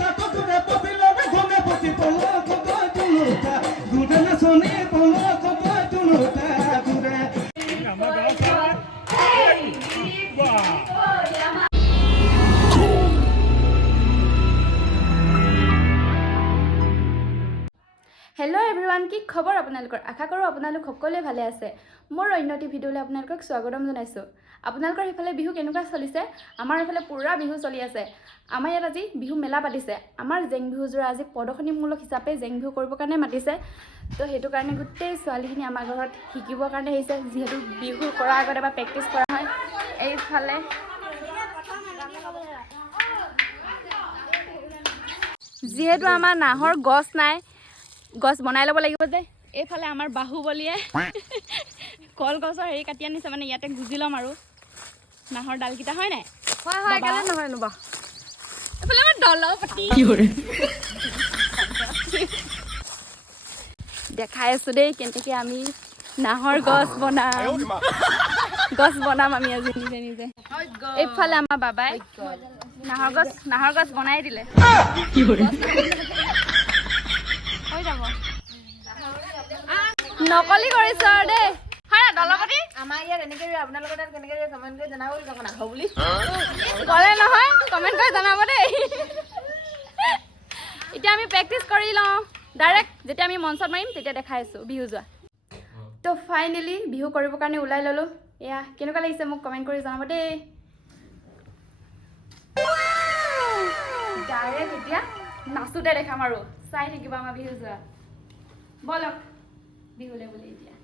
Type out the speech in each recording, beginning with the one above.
তাতরে পপিলে ঘুমে পতি পল কত তুলুতা গুড়ে না শোনে পল কত তুলুতা গুড়ে हेलो एभ्रिवान की खबर आपनालोकर आशा करूँ आपनालोक सकलोए भाले आछे मोर अन्य एटी भिडिओले आपनालोকক स्वागतम जनाइছো आपनालोकर हेफाले बिहु केनेকুৱা चलिছে आमार हेफाले पूरा बिहु चलि आछे आमार यात আজি बिहु मेला पातिছে आमार जेং बिहुजोरा আজি प्रदर्शनीमूलक हिसापे जेং बिहु करिবৰ কাৰণে मातिছে तो हेतु কাৰণে गुटेই ছোৱালীখিনি आमार घৰত শিকিবৰ কাৰণে আহিছে যেহেতু बिहु কৰাৰ আগতে বা প্ৰেক্টিছ কৰা হয় এইফালে যেহেতু आमार नाहर गছ নাই गছ বনাই লব লাগিব যে এইফালে আমাৰ বাহুবলিয়ে কলগছৰ হেৰি কাটি আনিছে মানে ইয়াতে গুজি লম আৰু নাহৰ ডালকিটা হয় নাই হয় হয় কেনে নহয় নবা এইফালে আমাৰ দলাও পাতি কি কৰে দেখাই আছো দেই কেনেকৈ আমি নাহৰ গছ বনাম আমি আজি নিজে নিজে এইফালে আমাৰ বাবাই নাহৰ গছ বনাই দিলে কি কৰে নকলি কৰিছ দে হয় দলপতি আমাৰ ইয়াত এনেকৈ আপোনালোকৰ তাত কেনেকৈ কমেণ্ট কৰি জনাব বুলি কখন আহো বুলি ক'লে নহয় কমেণ্ট কৰি জনাব দেই এতিয়া আমি প্ৰেক্টিছ কৰি লওঁ ডাইৰেক্ট যেতিয়া আমি মঞ্চত মাৰিম তেতিয়া দেখাই আছোঁ বিহু যোৱা তো ফাইনেলি বিহু কৰিবৰ কাৰণে ওলাই ল'লোঁ এয়া কেনেকুৱা লাগিছে মোক কমেণ্ট কৰি জনাব দেই ডাইৰেক্ট এতিয়া নাচোতে দেখাম আৰু চাই থাকিব আমাৰ বিহু যোৱা বলক বিহুলে বুলি এতিয়া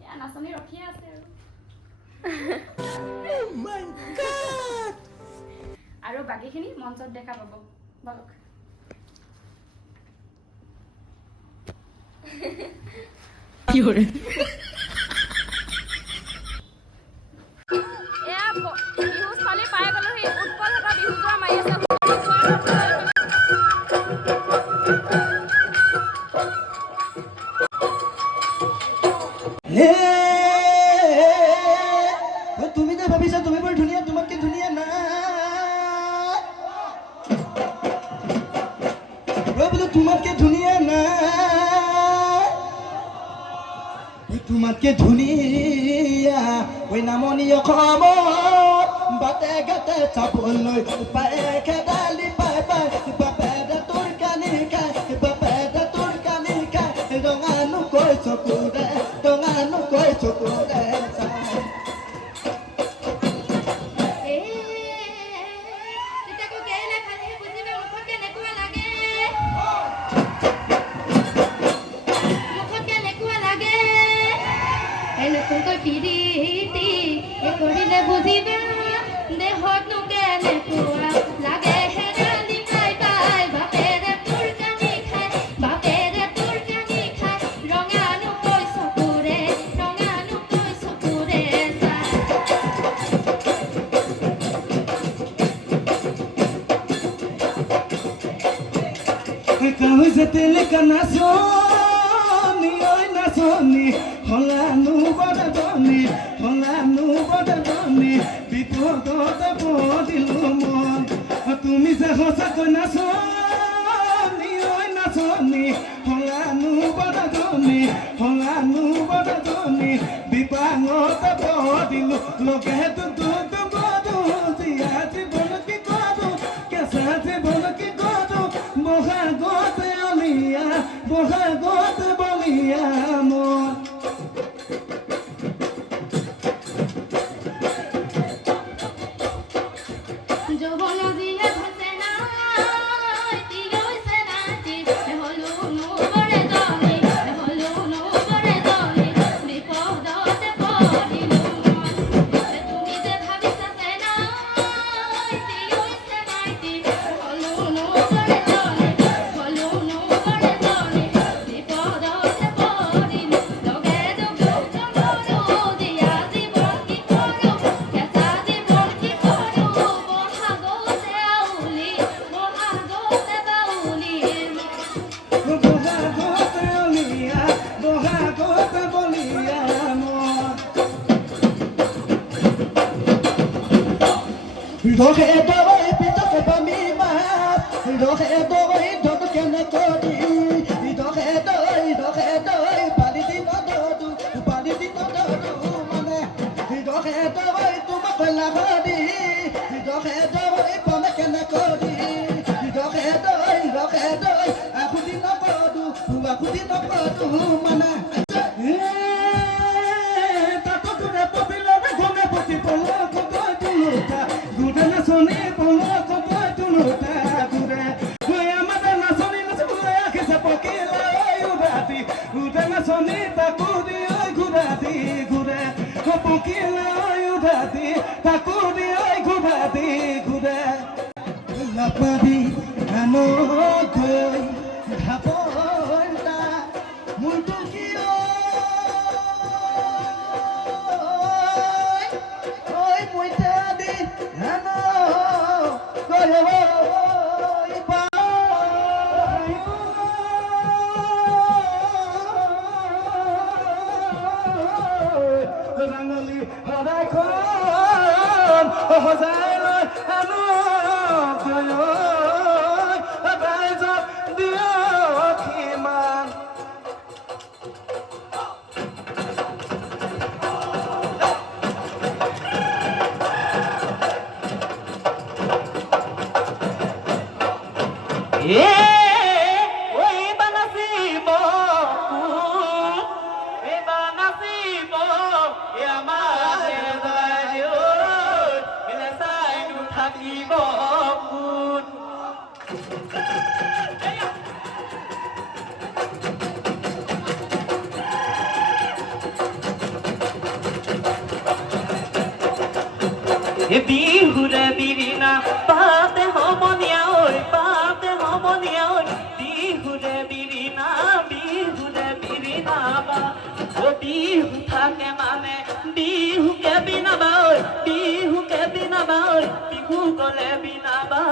ইয়া নাচনি ৰখিয়ে আছে আৰু বাকীখিনি মঞ্চত দেখা পাব বলক কি কৰে এয়া বিহু স্থলী পাই গ'লোহি উৎপল এটা বিহু যোৱা মাৰি আছে তুমি যে ভাবিছা তুমি বৰ ধুনীয়া তোমাতকে ধুনীয়া না বোলো তোমাতকে ধুনীয়া না তোমাতকে ধুনীয়া ঐ নামনি অসমত বাটে ঘাটে চাবলৈ পায় খেদালি পাই পাই বাপেৰে তোৰ কানি খাই বাপেৰে তোৰ কানি খাই ৰঙানো কৈ চকুৰে বুজিবা দেহত কেনেকুৱা লাগে হেৰালি পাই পাই বাপেৰে তোৰ কানি খাই ৰঙানো কৈ চকুৰে কাহু যেতেলে কানাচনি ঐ নাচনি হলানো বদনি বিপদতে পৰিলো মন তুমি যে সঁচাকৈ নাচনি ঐ নাচনি হলানো বদনি বিপাঙতে পৰিলো লগে বধু জীয়া জীৱন কি কৰো কেঁচা জীৱন কি কৰো বহাগতে বলিয়া মন ৰহে দৈ পিতক পামি মাছ ৰহে দৈ ধন কেনে কৰি ৰহে দৈ পালি দি নদু মানে ৰহে দৈ তোমাক লাগি ৰহে দৈ পালে কেনে কৰি ৰহে দৈ আখুদি নকৰো মানে তাতোৰে পবিলে ঘনে পতি পলক গৈ তুলুতা গুৰে নাচনি পলক গৈ তুলুতা গুৰে আমাদেৰ নাচনি নাচুলে আখেছে পকিলা উড়াতি গুৰে নাচনি তাকু দি ঘুরাতি ঘুরে পকিলা উড়াতি তাকু দি ঘুরে লাপাদি আনো গৈ ধাপটা মুন্টু কি ওই মুইটা দি আনো গৈ রাঙালি হরাইখন সজাই লৈ আনো গৈ বাইজত দিয় কিমান বিহুৰে বিৰিণা পাতে সমনীয়া ঐ পাতে সমনীয়া ঐ বিহুৰে বিৰিণা বা ও বিহু থাকে মানে বিহুকে বিনাবা ঐ বিহুকে বিনাবা ঐ বিহু গলে বিনাবা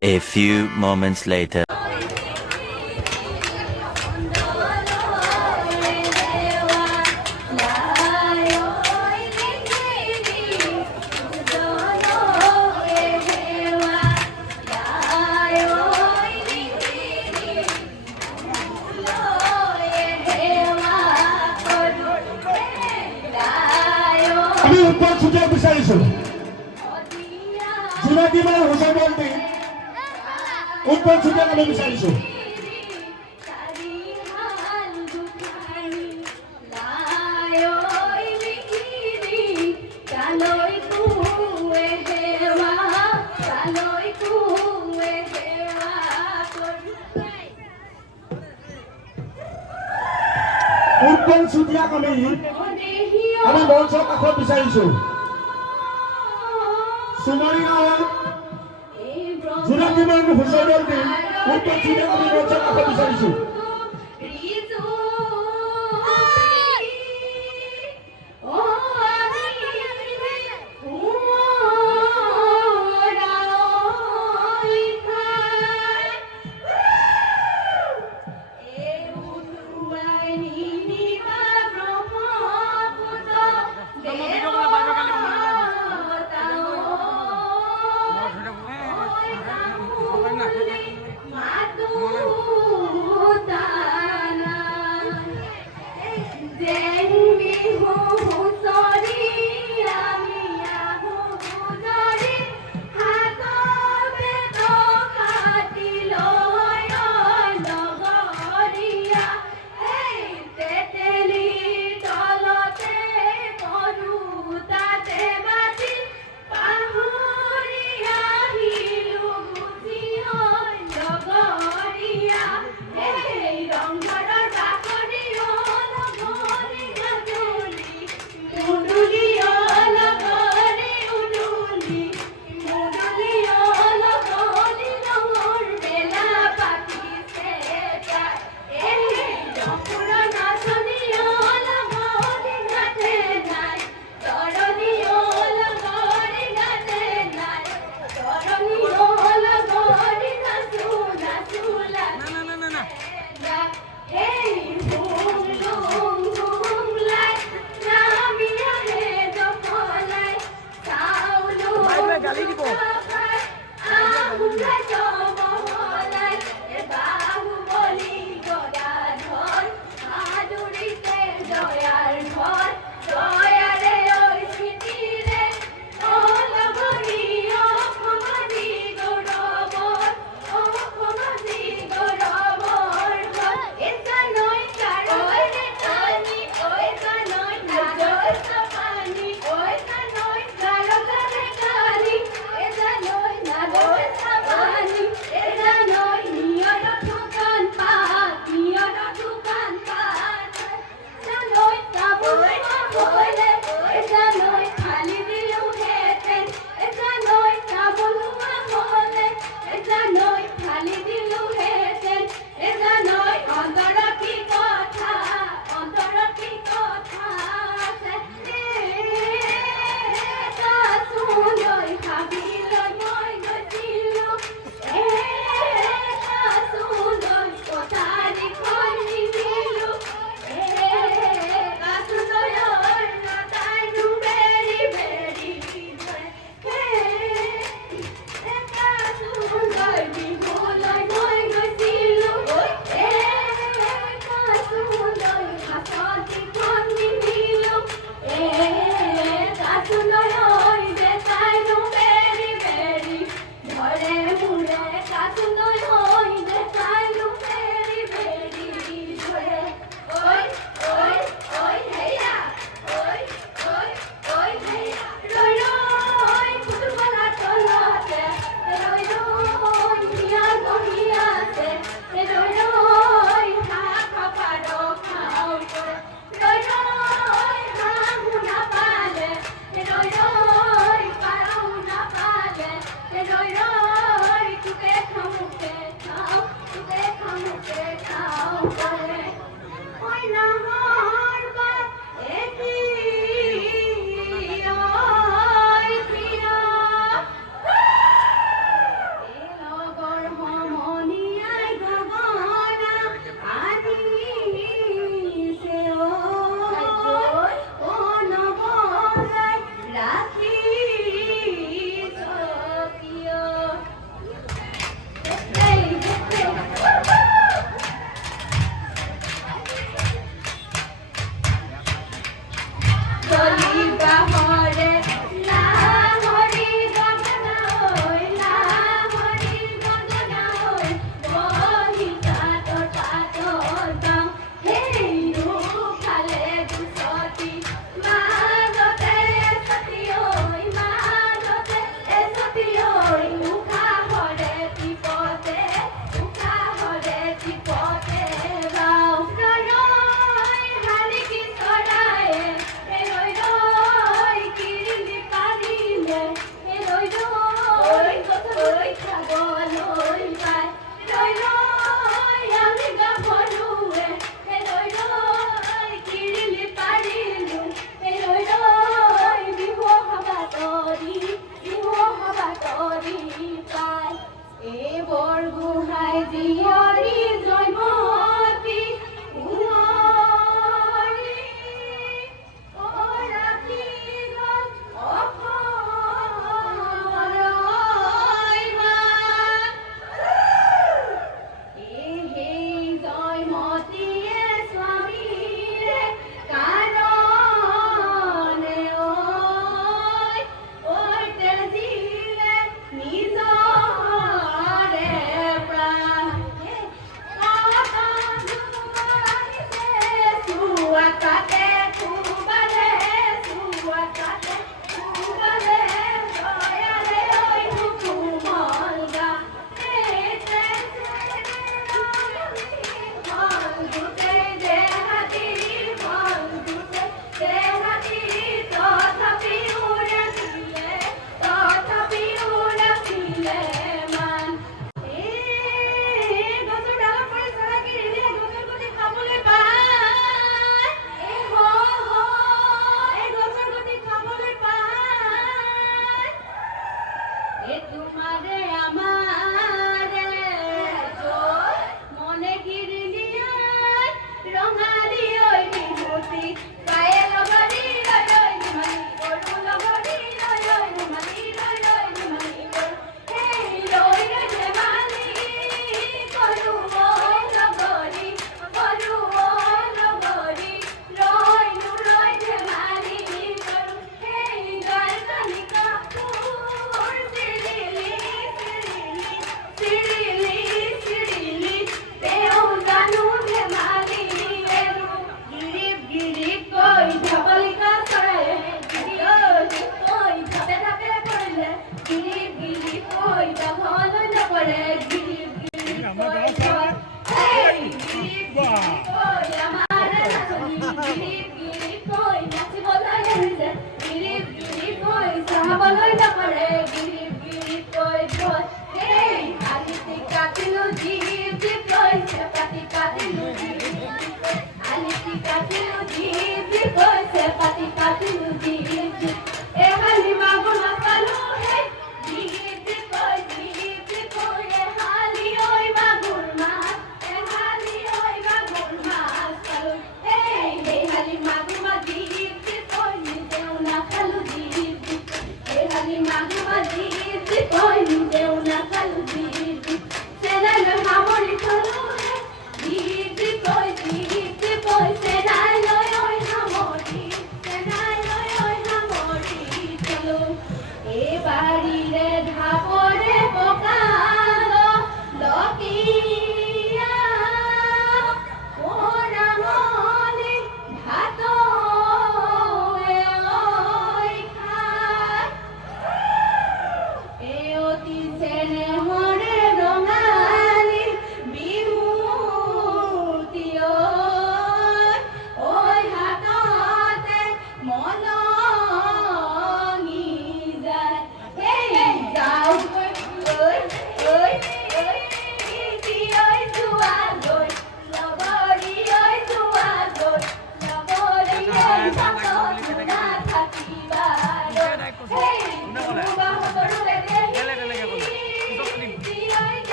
A few moments later. আমি উত্তর ছুটে বিচাৰিছো জোনাকী বাই হুঁচৰি দি উত্তৰ ছুটে আমি বিচাৰিছো উত্তৰ ছুটিয়াক আমি আমাৰ মঞ্চৰ কাষত বিচাৰিছো সুমনি গাঁৱৰ জোনাকী বাই হুঁচৰি দি উত্তৰ ছুটিয়াক আমি মঞ্চৰ কাষত বিচাৰিছো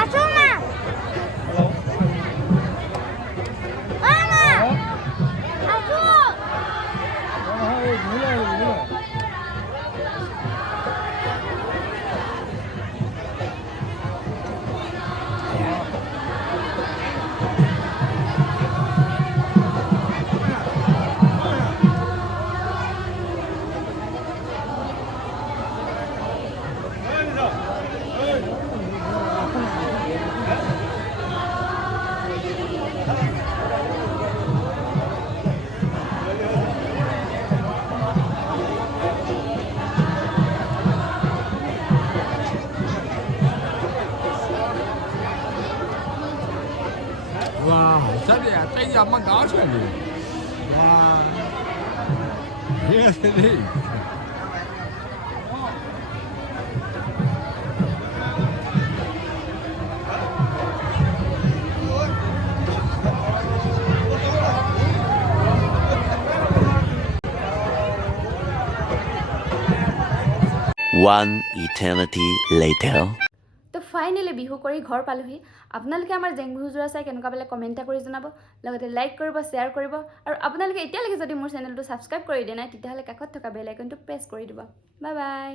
আছো মা ও মা আছো哇，真的呀，这要么高出来的，哇，也是的。One eternity later. তো ফাইনেলি বিহু কৰি ঘৰ পালোহি আপোনালোকে আমাৰ জেং বিহু জোৰা চাই কেনেকুৱা পালে কমেণ্ট এটা কৰি জনাব লগতে লাইক কৰিব শ্বেয়াৰ কৰিব আৰু আপোনালোকে এতিয়ালৈকে যদি মোৰ চেনেলটো ছাবস্ক্ৰাইব কৰি দিয়া নাই তেতিয়াহ'লে কাষত থকা বেল আইকনটো প্ৰেছ কৰি দিব বাই বাই